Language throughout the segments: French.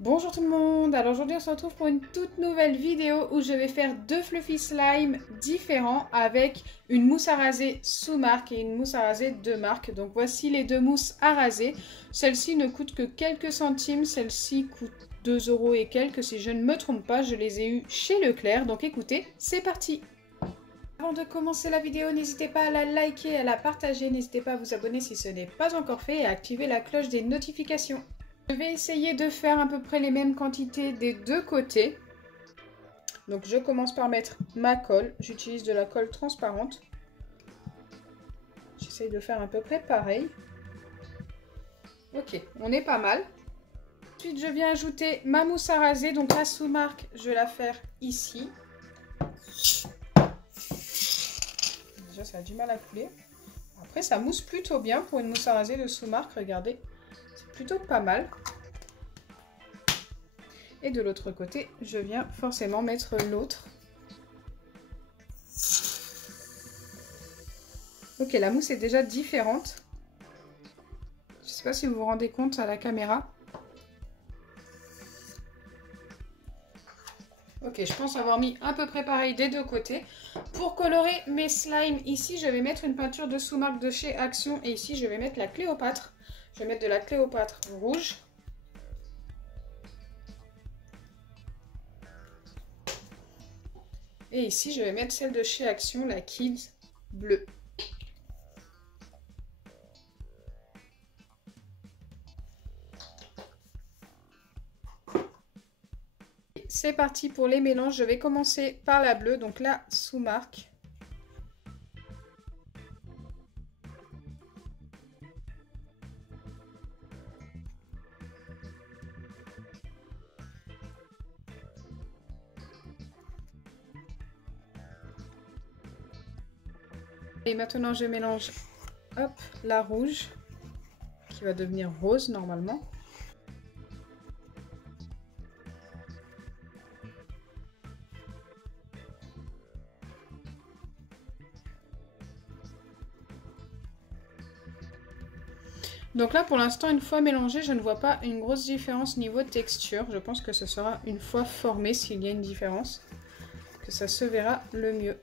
Bonjour tout le monde, alors aujourd'hui on se retrouve pour une toute nouvelle vidéo où je vais faire deux fluffy slime différents avec une mousse à raser sous marque et une mousse à raser de marque. Donc voici les deux mousses à raser. Celle-ci ne coûte que quelques centimes, celle-ci coûte 2 € et quelques si je ne me trompe pas. Je les ai eues chez Leclerc, donc écoutez, c'est parti. Avant de commencer la vidéo, n'hésitez pas à la liker, à la partager, n'hésitez pas à vous abonner si ce n'est pas encore fait et à activer la cloche des notifications. Je vais essayer de faire à peu près les mêmes quantités des deux côtés. Donc je commence par mettre ma colle. J'utilise de la colle transparente. J'essaye de faire à peu près pareil. Ok, on est pas mal. Ensuite, je viens ajouter ma mousse à raser. Donc la sous-marque, je vais la faire ici. Déjà, ça a du mal à couler. Après, ça mousse plutôt bien pour une mousse à raser de sous-marque. Regardez. Plutôt pas mal. Et de l'autre côté, je viens forcément mettre l'autre. Ok, la mousse est déjà différente. Je ne sais pas si vous vous rendez compte à la caméra. Ok, je pense avoir mis à peu près pareil des deux côtés. Pour colorer mes slimes, ici, je vais mettre une peinture de sous-marque de chez Action. Et ici, je vais mettre la Cléopâtre. Je vais mettre de la Cléopâtre rouge. Et ici, je vais mettre celle de chez Action, la Kills bleue. C'est parti pour les mélanges. Je vais commencer par la bleue, donc la sous-marque. Et maintenant, je mélange hop, la rouge, qui va devenir rose normalement. Donc là, pour l'instant, une fois mélangé, je ne vois pas une grosse différence niveau texture. Je pense que ce sera une fois formé, s'il y a une différence, que ça se verra le mieux.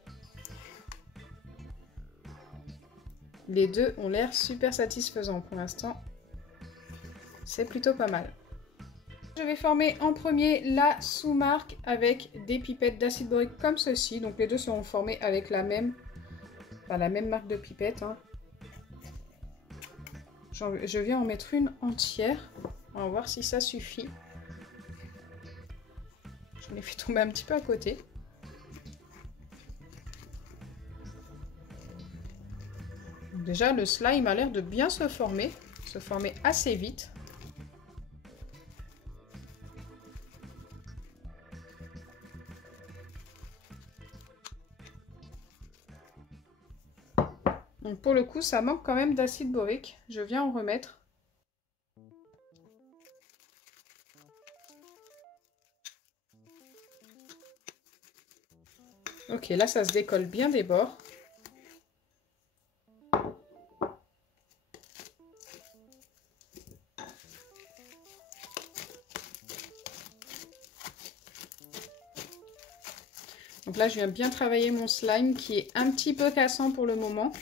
Les deux ont l'air super satisfaisants pour l'instant. C'est plutôt pas mal. Je vais former en premier la sous-marque avec des pipettes d'acide borique comme ceci. Donc les deux seront formés avec la même marque de pipette. Hein. Je viens en mettre une entière. On va voir si ça suffit. Je l'ai fait tomber un petit peu à côté. Déjà, le slime a l'air de bien se former assez vite. Donc pour le coup, ça manque quand même d'acide borique. Je viens en remettre. Ok, là ça se décolle bien des bords. Donc là, je viens bien travailler mon slime qui est un petit peu cassant pour le moment.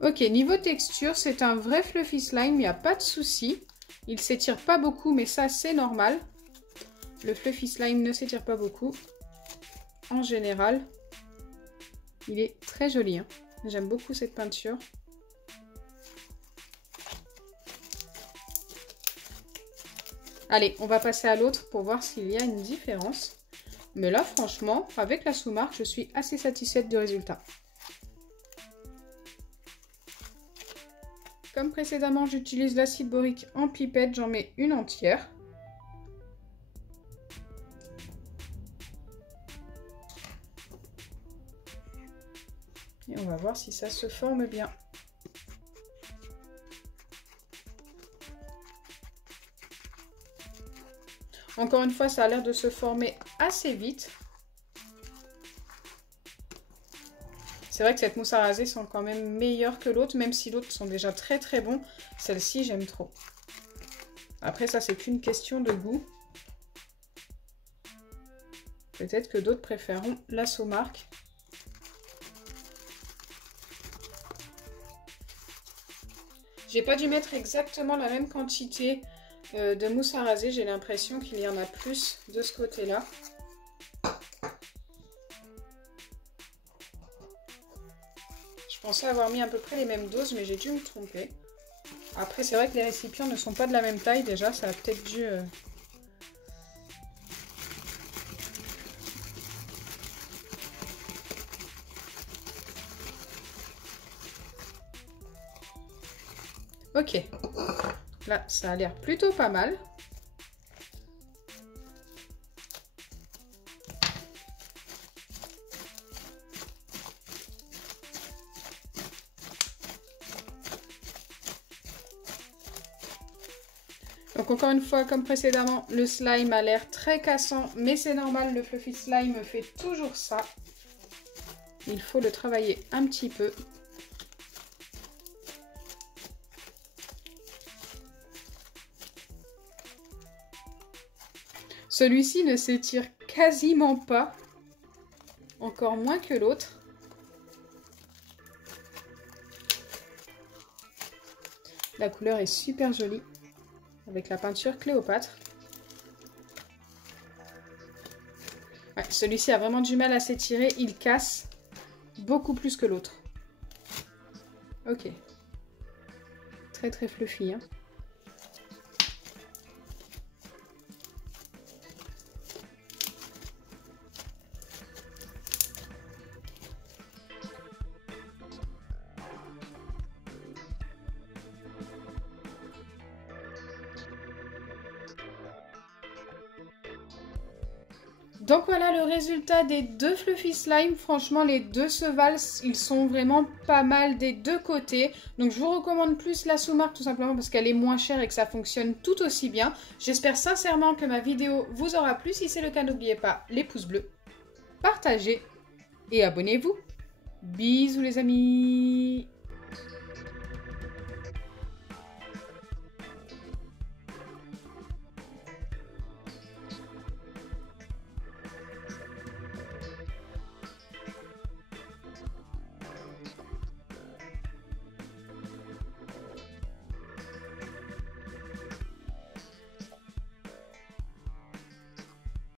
Ok, niveau texture, c'est un vrai fluffy slime, il n'y a pas de souci. Il ne s'étire pas beaucoup, mais ça, c'est normal. Le fluffy slime ne s'étire pas beaucoup. En général, il est très joli. Hein. J'aime beaucoup cette peinture. Allez, on va passer à l'autre pour voir s'il y a une différence. Mais là, franchement, avec la sous-marque, je suis assez satisfaite du résultat. Comme précédemment, j'utilise l'acide borique en pipette, j'en mets une entière. Et on va voir si ça se forme bien. Encore une fois, ça a l'air de se former assez vite. C'est vrai que cette mousse à raser sont quand même meilleures que l'autre, même si l'autre sont déjà très très bons. Celle-ci, j'aime trop. Après, ça, c'est qu'une question de goût. Peut-être que d'autres préféreront la Somark. J'ai pas dû mettre exactement la même quantité de mousse à raser. J'ai l'impression qu'il y en a plus de ce côté-là. Je pensais avoir mis à peu près les mêmes doses, mais j'ai dû me tromper. Après, c'est vrai que les récipients ne sont pas de la même taille déjà. Ça a peut-être dû... Ok. Là, ça a l'air plutôt pas mal. Donc encore une fois, comme précédemment, le slime a l'air très cassant, mais c'est normal, le fluffy slime fait toujours ça. Il faut le travailler un petit peu. Celui-ci ne s'étire quasiment pas, encore moins que l'autre. La couleur est super jolie. Avec la peinture Cléopâtre. Ouais, celui-ci a vraiment du mal à s'étirer. Il casse beaucoup plus que l'autre. Ok. Très très fluffy. Hein. Donc voilà le résultat des deux fluffy slime. Franchement, les deux se valent. Ils sont vraiment pas mal des deux côtés. Donc je vous recommande plus la Somark tout simplement parce qu'elle est moins chère et que ça fonctionne tout aussi bien. J'espère sincèrement que ma vidéo vous aura plu. Si c'est le cas, n'oubliez pas les pouces bleus, partagez et abonnez-vous. Bisous les amis!